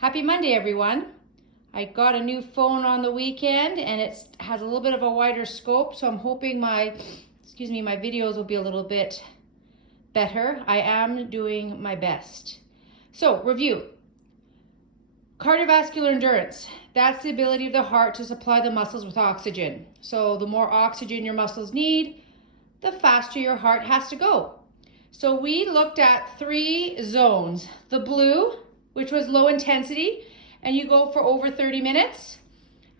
Happy Monday, everyone. I got a new phone on the weekend and it has a little bit of a wider scope, so I'm hoping my videos will be a little bit better. I am doing my best. So, review. Cardiovascular endurance. That's the ability of the heart to supply the muscles with oxygen. So the more oxygen your muscles need, the faster your heart has to go. So we looked at 3 zones. The blue, which was low intensity, and you go for over 30 minutes.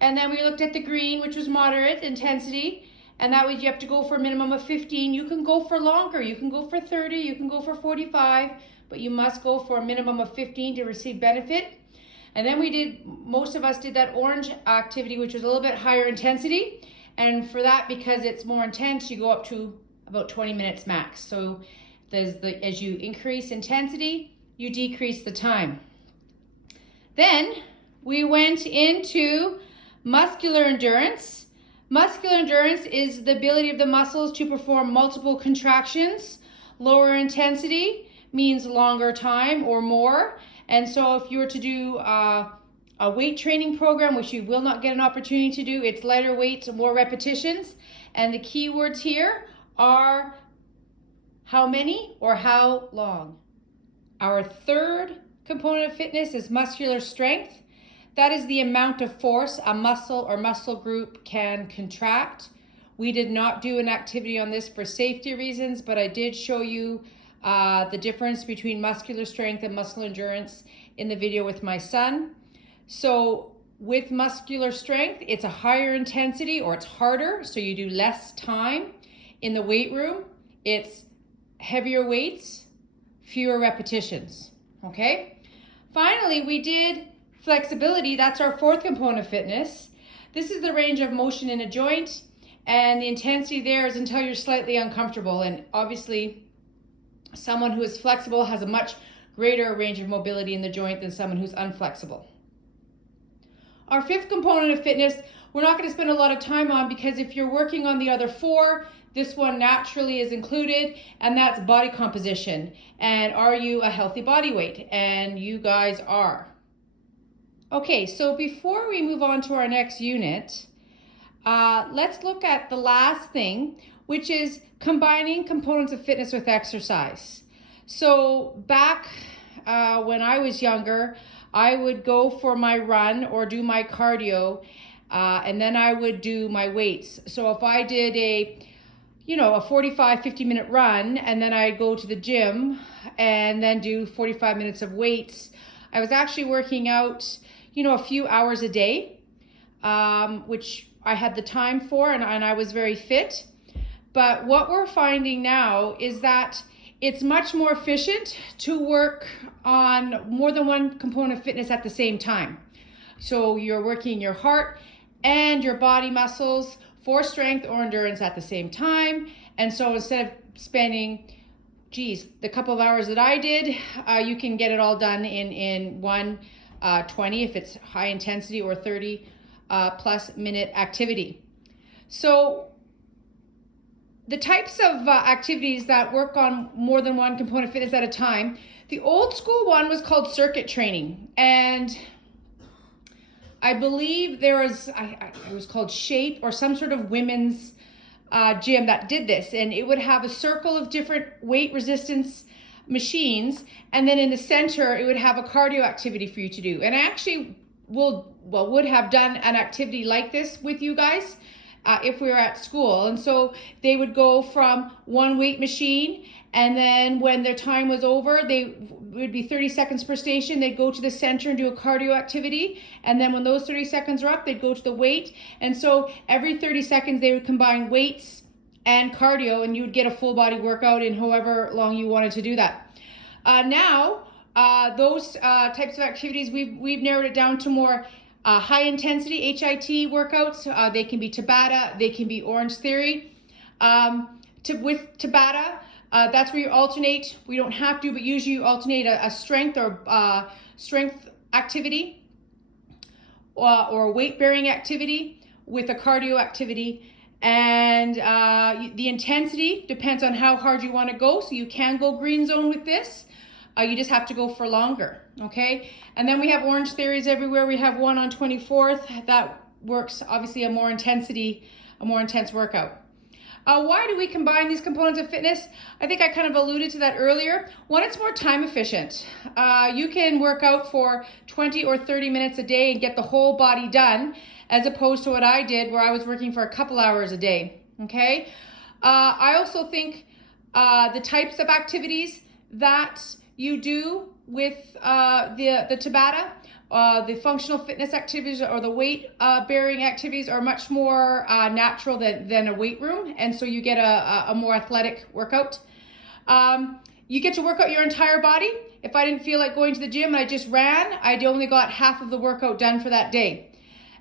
And then we looked at the green, which was moderate intensity, and that was you have to go for a minimum of 15. You can go for longer. You can go for 30, you can go for 45, but you must go for a minimum of 15 to receive benefit. And then most of us did that orange activity, which was a little bit higher intensity. And for that, because it's more intense, you go up to about 20 minutes max. So as you increase intensity, you decrease the time. Then we went into muscular endurance. Muscular endurance is the ability of the muscles to perform multiple contractions. Lower intensity means longer time or more. And so if you were to do a weight training program, which you will not get an opportunity to do, it's lighter weights and more repetitions. And the key words here are how many or how long. Our third component of fitness is muscular strength. That is the amount of force a muscle or muscle group can contract. We did not do an activity on this for safety reasons, but I did show you the difference between muscular strength and muscle endurance in the video with my son. So with muscular strength, it's a higher intensity, or it's harder, so you do less time in the weight room. It's heavier weights, fewer repetitions, okay? Finally, we did flexibility. That's our fourth component of fitness. This is the range of motion in a joint, and the intensity there is until you're slightly uncomfortable. And obviously, someone who is flexible has a much greater range of mobility in the joint than someone who's unflexible. Our fifth component of fitness, we're not going to spend a lot of time on, because if you're working on the other 4, this one naturally is included, and that's body composition. And are you a healthy body weight? And you guys are. Okay, so before we move on to our next unit, let's look at the last thing, which is combining components of fitness with exercise. So back when I was younger, I would go for my run or do my cardio, and then I would do my weights. So if I did a 45, 50-minute run, and then I'd go to the gym and then do 45 minutes of weights, I was actually working out, a few hours a day, which I had the time for, and I was very fit. But what we're finding now is that it's much more efficient to work on more than one component of fitness at the same time. So you're working your heart and your body muscles for strength or endurance at the same time. And so instead of spending, the couple of hours that I did, you can get it all done in 20 if it's high intensity, or 30 plus minute activity. So the types of activities that work on more than one component of fitness at a time, the old school one was called circuit training. And I believe it was called Shape, or some sort of women's gym that did this. And it would have a circle of different weight resistance machines. And then in the center, it would have a cardio activity for you to do. And I actually would have done an activity like this with you guys if we were at school. And so they would go from one weight machine, and then when their time was over, it would be 30 seconds per station. They'd go to the center and do a cardio activity. And then when those 30 seconds are up, they'd go to the weight. And so every 30 seconds, they would combine weights and cardio, and you would get a full body workout in however long you wanted to do that. Now, those types of activities, we've narrowed it down to more high intensity HIIT workouts. They can be Tabata, they can be Orange Theory. With Tabata, that's where you alternate. We don't have to, but usually you alternate a strength or strength activity or weight bearing activity with a cardio activity. And the intensity depends on how hard you want to go. So you can go green zone with this. You just have to go for longer, okay? And then we have Orange Theories everywhere. We have one on 24th that works, obviously, a more intense workout. Why do we combine these components of fitness? I think I kind of alluded to that earlier. One, it's more time efficient. You can work out for 20 or 30 minutes a day and get the whole body done, as opposed to what I did where I was working for a couple hours a day, okay? I also think the types of activities that you do with the Tabata, the functional fitness activities or the weight bearing activities are much more natural than a weight room, and so you get a more athletic workout. You get to work out your entire body. If I didn't feel like going to the gym and I just ran, I only got half of the workout done for that day.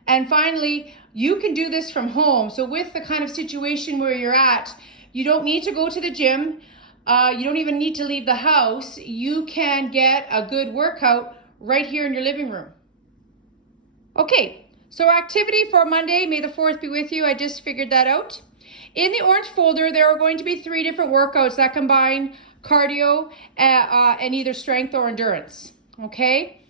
And finally, you can do this from home. So with the kind of situation where you're at, you don't need to go to the gym. You don't even need to leave the house. You can get a good workout right here in your living room. Okay, so our activity for Monday, May the 4th be with you. I just figured that out. In the orange folder, there are going to be 3 different workouts that combine cardio and either strength or endurance, okay?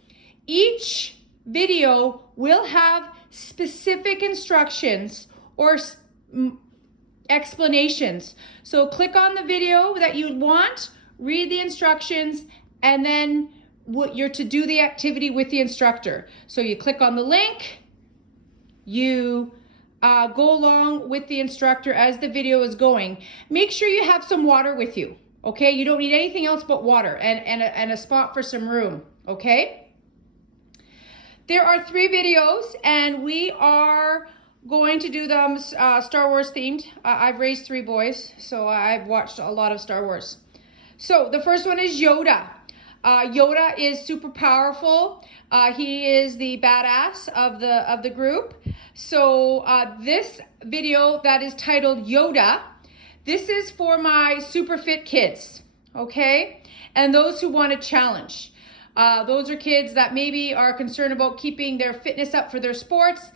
Each video will have specific instructions or explanations. So click on the video that you want, read the instructions, and then you're to do the activity with the instructor. So you click on the link, you go along with the instructor as the video is going. Make sure you have some water with you, okay? You don't need anything else but water and a spot for some room, okay? There are 3 videos, and we are going to do them Star Wars themed. I've raised 3 boys, so I've watched a lot of Star Wars. So the first one is Yoda. Yoda is super powerful. He is the badass of the group. So this video that is titled Yoda, this is for my super fit kids, okay? And those who want a challenge. Those are kids that maybe are concerned about keeping their fitness up for their sports.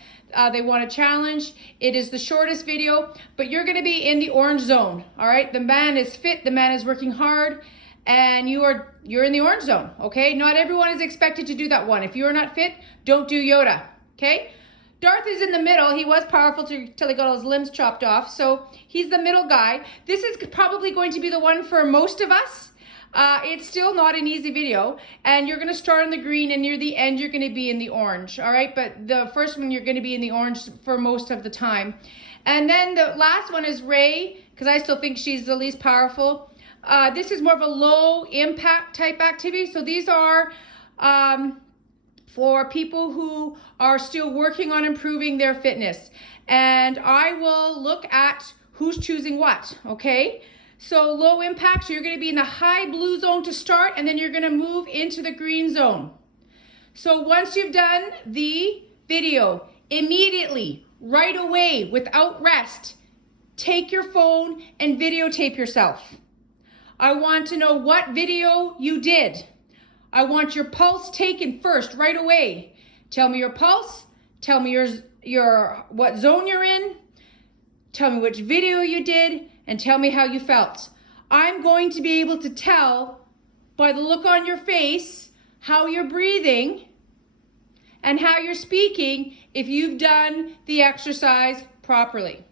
They want a challenge. It is the shortest video, but you're going to be in the orange zone, all right? The man is fit, the man is working hard, and you're in the orange zone, okay? Not everyone is expected to do that one. If you're not fit, don't do Yoda, okay? Darth is in the middle. He was powerful till he got all his limbs chopped off, so he's the middle guy. This is probably going to be the one for most of us. It's still not an easy video, and you're going to start in the green, and near the end you're going to be in the orange, all right? But the first one you're going to be in the orange for most of the time. And then the last one is Rey, because I still think she's the least powerful. This is more of a low impact type activity, so these are for people who are still working on improving their fitness. And I will look at who's choosing what, okay? So low impact, so you're going to be in the high blue zone to start, and then you're going to move into the green zone. So once you've done the video, immediately, right away, without rest, take your phone and videotape yourself. I want to know what video you did. I want your pulse taken first, right away. Tell me your pulse, tell me your what zone you're in, tell me which video you did, and tell me how you felt. I'm going to be able to tell by the look on your face how you're breathing and how you're speaking if you've done the exercise properly.